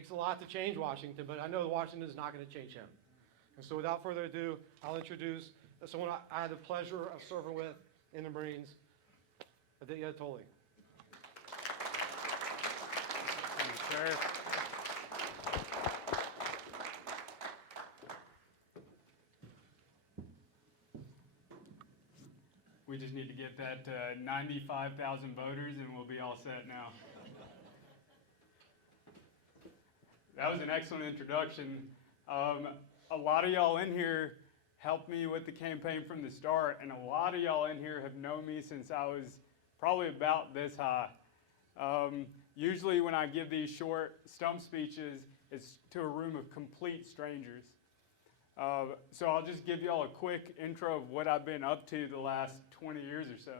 takes a lot to change Washington, but I know Washington is not going to change him. And so without further ado, I'll introduce someone I had the pleasure of serving with in the Marines, Atholi. Thank you, sir. We just need to get that 95,000 voters and we'll be all set now. That was an excellent introduction. A lot of y'all in here helped me with the campaign from the start, and a lot of y'all in here have known me since I was probably about this high. Usually when I give these short stump speeches, it's to a room of complete strangers. So I'll just give y'all a quick intro of what I've been up to the last 20 years or so.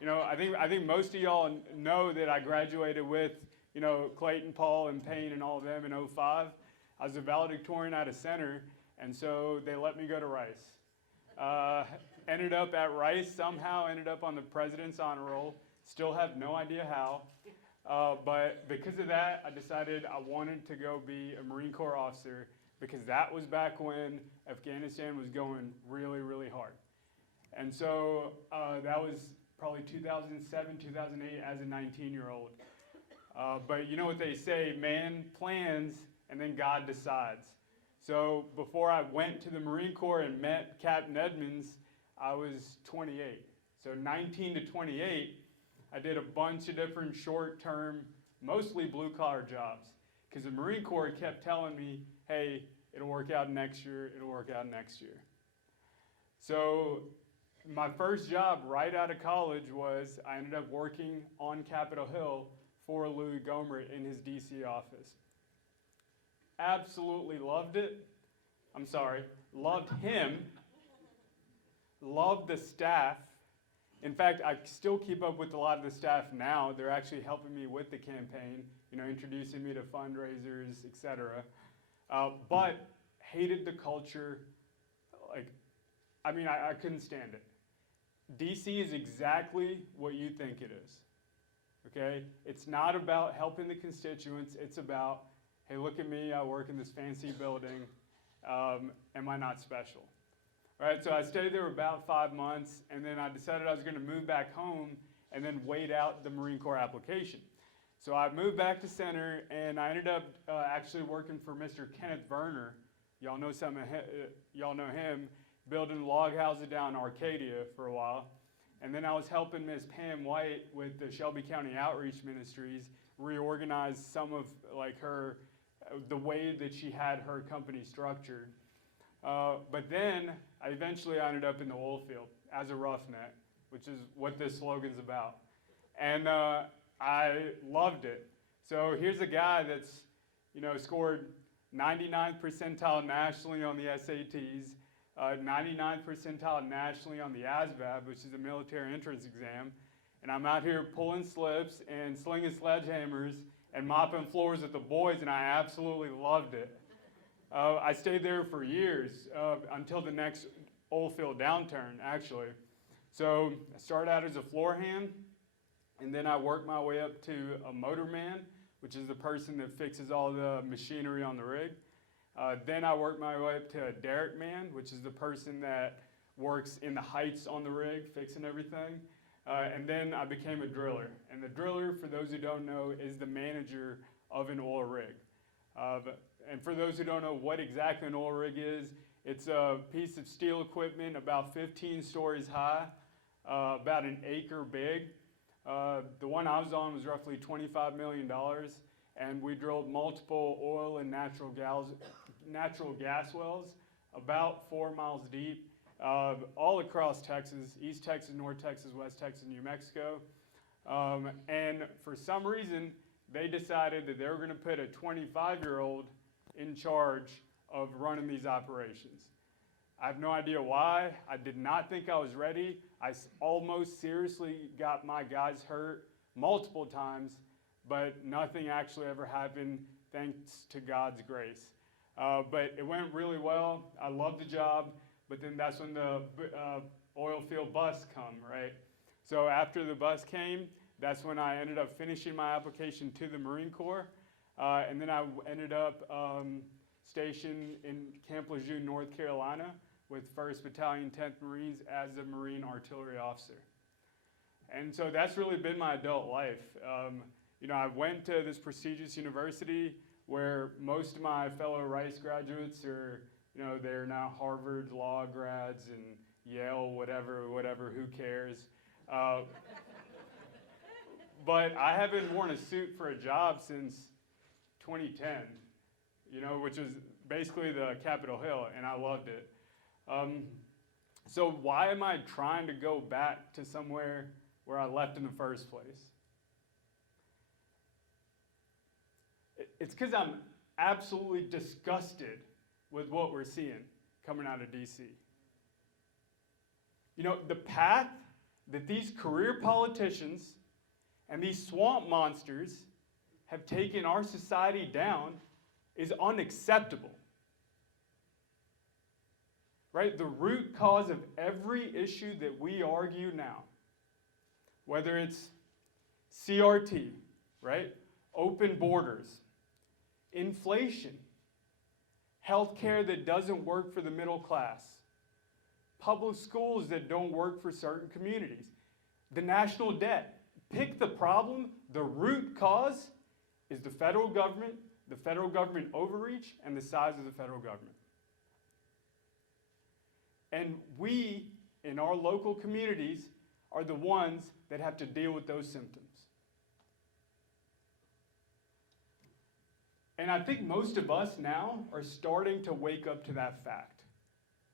You know, I think most of y'all know that I graduated with, you know, Clayton, Paul, and Payne and all of them in 05. I was a valedictorian out of Center, and so they let me go to Rice. Ended up at Rice, somehow ended up on the President's Honor Roll. Still have no idea how. But because of that, I decided I wanted to go be a Marine Corps officer, because that was back when Afghanistan was going really, really hard. And so that was probably 2007, 2008 as a 19-year-old. But you know what they say, man plans and then God decides. So before I went to the Marine Corps and met Captain Edmonds, I was 28. So 19 to 28, I did a bunch of different short-term, mostly blue-collar jobs. Because the Marine Corps kept telling me, hey, it'll work out next year, it'll work out next year. So my first job right out of college was I ended up working on Capitol Hill for Louis Gohmert in his DC office. Absolutely loved it. I'm sorry, loved him, loved the staff. In fact, I still keep up with a lot of the staff now. They're actually helping me with the campaign, you know, introducing me to fundraisers, etc. But hated the culture. Like, I mean, I couldn't stand it. DC is exactly what you think it is. Okay? It's not about helping the constituents. It's about, hey, look at me. I work in this fancy building. Am I not special? All right, so I stayed there about 5 months, and then I decided I was going to move back home and then wait out the Marine Corps application. So I moved back to Center, and I ended up actually working for Mr. Kenneth Verner. Y'all know y'all know him, building log houses down in Arcadia for a while. And then I was helping Ms. Pam White with the Shelby County Outreach Ministries reorganize some of like the way that she had her company structured. But then I eventually ended up in the oil field as a roughneck, which is what this slogan's about. And I loved it. So here's a guy that's, you know, scored 99th percentile nationally on the SATs, 99th percentile nationally on the ASVAB, which is a military entrance exam. And I'm out here pulling slips and slinging sledgehammers and mopping floors with the boys, and I absolutely loved it. I stayed there for years, until the next oil field downturn, actually. So I started out as a floor hand, and then I worked my way up to a motorman, which is the person that fixes all the machinery on the rig. Then I worked my way up to a derrick man, which is the person that works in the heights on the rig, fixing everything. And then I became a driller. And the driller, for those who don't know, is the manager of an oil rig. And for those who don't know what exactly an oil rig is, it's a piece of steel equipment about 15 stories high, about an acre big. The one I was on was roughly $25 million, and we drilled multiple oil and natural gas wells, about 4 miles deep, all across Texas, East Texas, North Texas, West Texas, New Mexico. And for some reason, they decided that they were going to put a 25-year-old in charge of running these operations. I have no idea why. I did not think I was ready. I almost seriously got my guys hurt multiple times, but nothing actually ever happened thanks to God's grace. But it went really well. I loved the job, but then that's when the oil field bus come, right? So after the bus came, that's when I ended up finishing my application to the Marine Corps. And then I ended up stationed in Camp Lejeune, North Carolina, with 1st Battalion, 10th Marines as a Marine Artillery Officer. And so that's really been my adult life. I went to this prestigious university where most of my fellow Rice graduates are, they're now Harvard law grads and Yale, whatever, who cares? But I haven't worn a suit for a job since 2010, which is basically the Capitol Hill, and I loved it. So why am I trying to go back to somewhere where I left in the first place? It's because I'm absolutely disgusted with what we're seeing coming out of DC. The path that these career politicians and these swamp monsters have taken our society down is unacceptable. Right? The root cause of every issue that we argue now, whether it's CRT, right? Open borders, inflation, healthcare that doesn't work for the middle class, public schools that don't work for certain communities, the national debt. Pick the problem. The root cause is the federal government overreach, and the size of the federal government. And we, in our local communities, are the ones that have to deal with those symptoms. And I think most of us now are starting to wake up to that fact,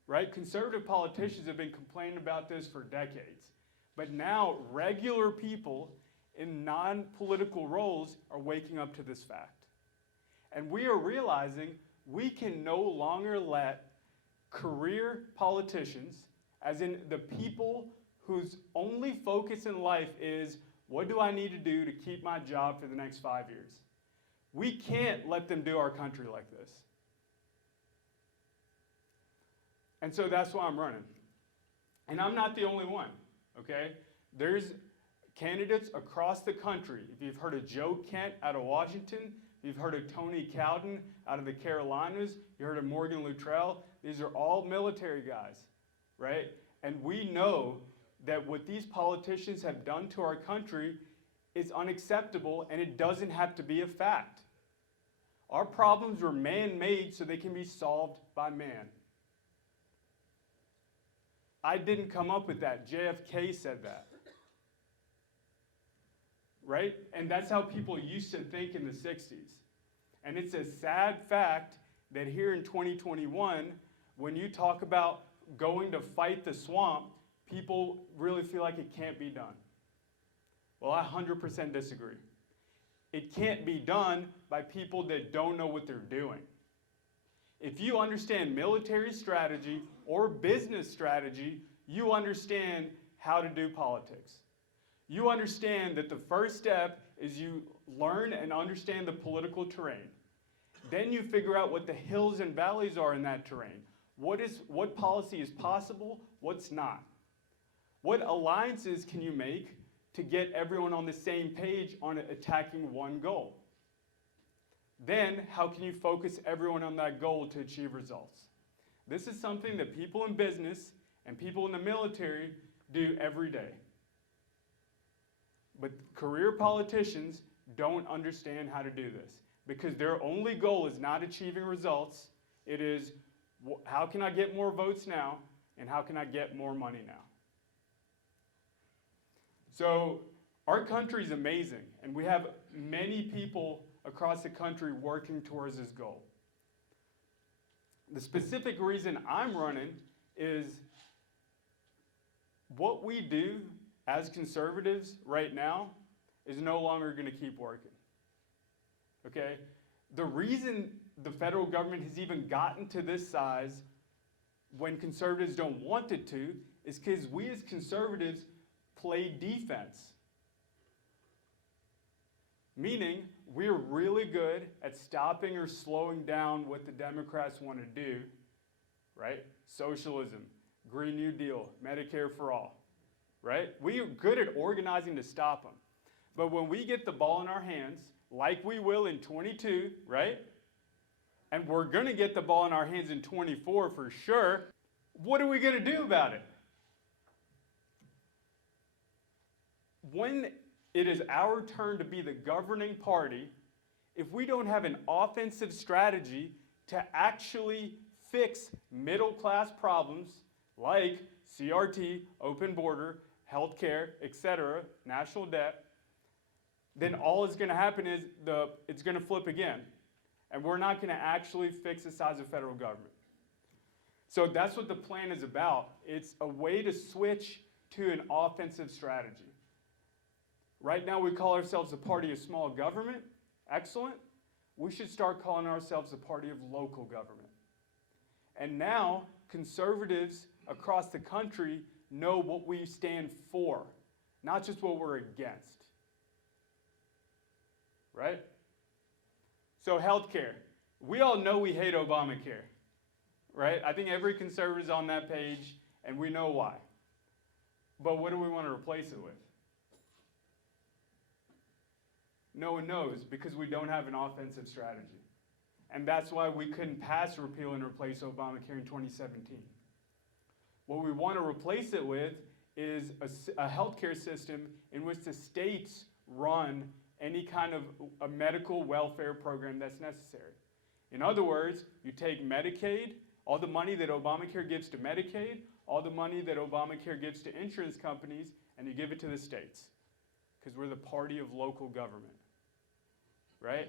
right? Conservative politicians have been complaining about this for decades. But now regular people in non-political roles are waking up to this fact. And we are realizing we can no longer let career politicians, as in the people whose only focus in life is, what do I need to do to keep my job for the next 5 years? We can't let them do our country like this. And so that's why I'm running. And I'm not the only one, okay? There's candidates across the country. If you've heard of Joe Kent out of Washington, you've heard of Tony Cowden out of the Carolinas, you heard of Morgan Luttrell, these are all military guys, right? And we know that what these politicians have done to our country is unacceptable, and it doesn't have to be a fact. Our problems were man-made so they can be solved by man. I didn't come up with that. JFK said that. Right? And that's how people used to think in the 60s. And it's a sad fact that here in 2021, when you talk about going to fight the swamp, people really feel like it can't be done. Well, I 100% disagree. It can't be done by people that don't know what they're doing. If you understand military strategy or business strategy, you understand how to do politics. You understand that the first step is you learn and understand the political terrain. Then you figure out what the hills and valleys are in that terrain. What policy is possible, what's not. What alliances can you make to get everyone on the same page on attacking one goal? Then, how can you focus everyone on that goal to achieve results? This is something that people in business and people in the military do every day. But career politicians don't understand how to do this because their only goal is not achieving results. It is, how can I get more votes now, and how can I get more money now? So our country is amazing, and we have many people across the country working towards this goal. The specific reason I'm running is what we do as conservatives right now is no longer going to keep working. Okay? The reason the federal government has even gotten to this size when conservatives don't want it to is because we as conservatives play defense. Meaning, we're really good at stopping or slowing down what the Democrats want to do, right? Socialism, Green New Deal, Medicare for all, right? We are good at organizing to stop them. But when we get the ball in our hands like we will in 22, right? And we're going to get the ball in our hands in 24 for sure. What are we going to do about it? When it is our turn to be the governing party, if we don't have an offensive strategy to actually fix middle-class problems like CRT, open border, healthcare, etc., national debt, then all is going to happen is it's going to flip again. And we're not going to actually fix the size of federal government. So that's what the plan is about. It's a way to switch to an offensive strategy. Right now we call ourselves the party of small government. Excellent. We should start calling ourselves the party of local government. And now conservatives across the country know what we stand for, not just what we're against. Right? So healthcare. We all know we hate Obamacare. Right? I think every conservative is on that page, and we know why. But what do we want to replace it with? No one knows, because we don't have an offensive strategy. And that's why we couldn't pass repeal and replace Obamacare in 2017. What we want to replace it with is a healthcare system in which the states run any kind of a medical welfare program that's necessary. In other words, you take Medicaid, all the money that Obamacare gives to Medicaid, all the money that Obamacare gives to insurance companies, and you give it to the states, because we're the party of local government. Right?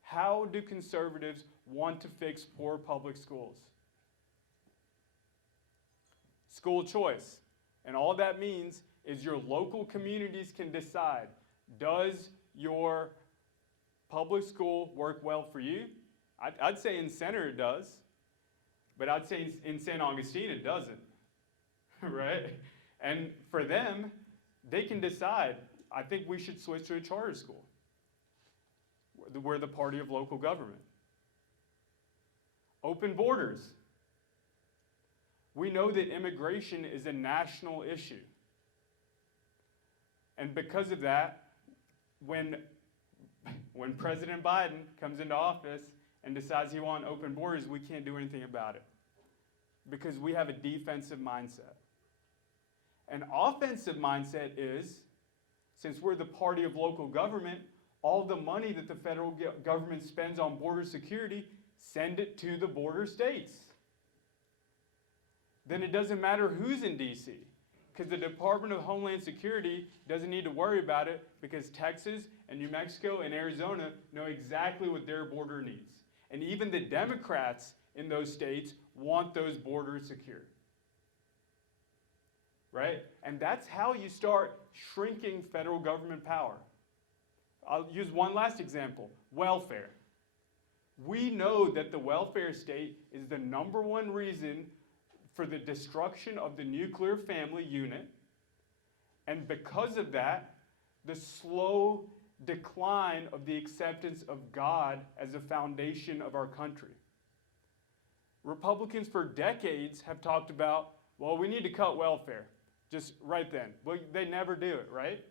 How do conservatives want to fix poor public schools? School choice. And all that means is your local communities can decide, does your public school work well for you? I'd say in Center it does, but I'd say in St. Augustine it doesn't. Right? And for them, they can decide, I think we should switch to a charter school. We're the party of local government. Open borders. We know that immigration is a national issue. And because of that, when President Biden comes into office and decides he wants open borders, we can't do anything about it, because we have a defensive mindset. An offensive mindset is, since we're the party of local government, all the money that the federal government spends on border security, send it to the border states. Then it doesn't matter who's in D.C., because the Department of Homeland Security doesn't need to worry about it, because Texas and New Mexico and Arizona know exactly what their border needs. And even the Democrats in those states want those borders secured. Right? And that's how you start shrinking federal government power. I'll use one last example, welfare. We know that the welfare state is the #1 reason for the destruction of the nuclear family unit, and because of that, the slow decline of the acceptance of God as the foundation of our country. Republicans for decades have talked about, well, we need to cut welfare, just right then. Well, they never do it, right?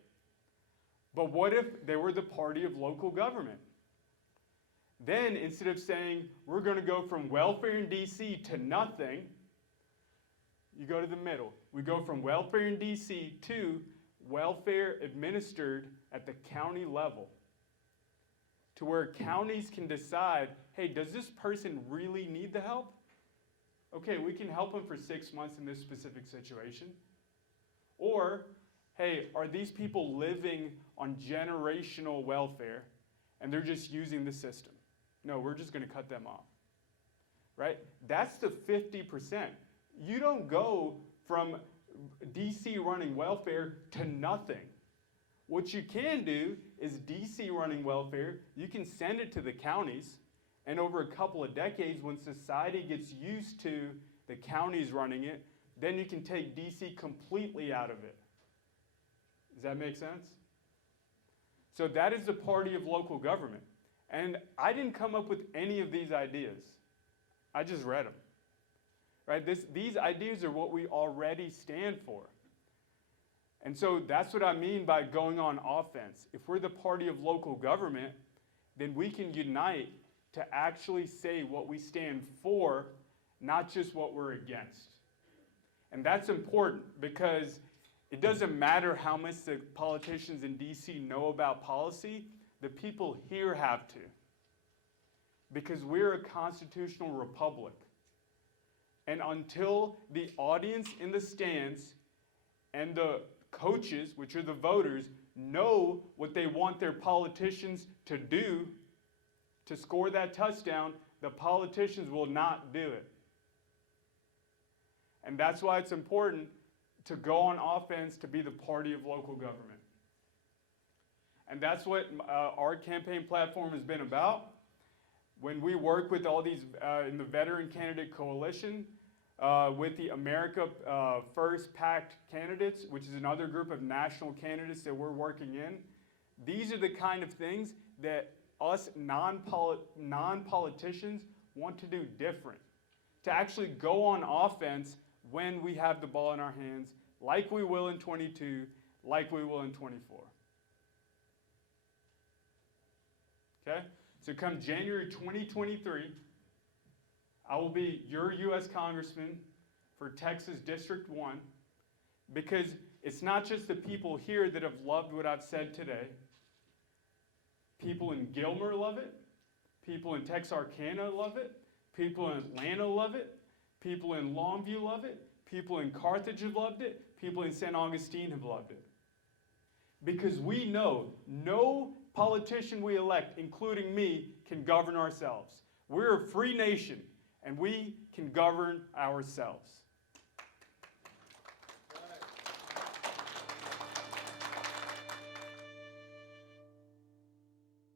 But what if they were the party of local government? Then, instead of saying, we're going to go from welfare in D.C. to nothing, you go to the middle. We go from welfare in D.C. to welfare administered at the county level, to where counties can decide, hey, does this person really need the help? Okay, we can help them for 6 months in this specific situation. Or, hey, are these people living on generational welfare and they're just using the system? No, we're just going to cut them off. Right? That's the 50%. You don't go from DC running welfare to nothing. What you can do is DC running welfare, you can send it to the counties, and over a couple of decades, when society gets used to the counties running it, then you can take DC completely out of it. Does that make sense? So that is the party of local government. And I didn't come up with any of these ideas. I just read them. Right? These ideas are what we already stand for. And so that's what I mean by going on offense. If we're the party of local government, then we can unite to actually say what we stand for, not just what we're against. And that's important because it doesn't matter how much the politicians in DC know about policy, the people here have to. Because we're a constitutional republic. And until the audience in the stands and the coaches, which are the voters, know what they want their politicians to do to score that touchdown, the politicians will not do it. And that's why it's important to go on offense, to be the party of local government. And that's what our campaign platform has been about. When we work with all these, in the Veteran Candidate Coalition, with the America First Pact candidates, which is another group of national candidates that we're working in, these are the kind of things that us non-politicians want to do different. To actually go on offense when we have the ball in our hands, like we will in 22, like we will in 24. Okay? So come January 2023, I will be your U.S. Congressman for Texas District 1, because it's not just the people here that have loved what I've said today. People in Gilmer love it. People in Texarkana love it. People in Atlanta love it. People in Longview love it. People in Carthage have loved it. People in St. Augustine have loved it. Because we know no politician we elect, including me, can govern ourselves. We're a free nation, and we can govern ourselves.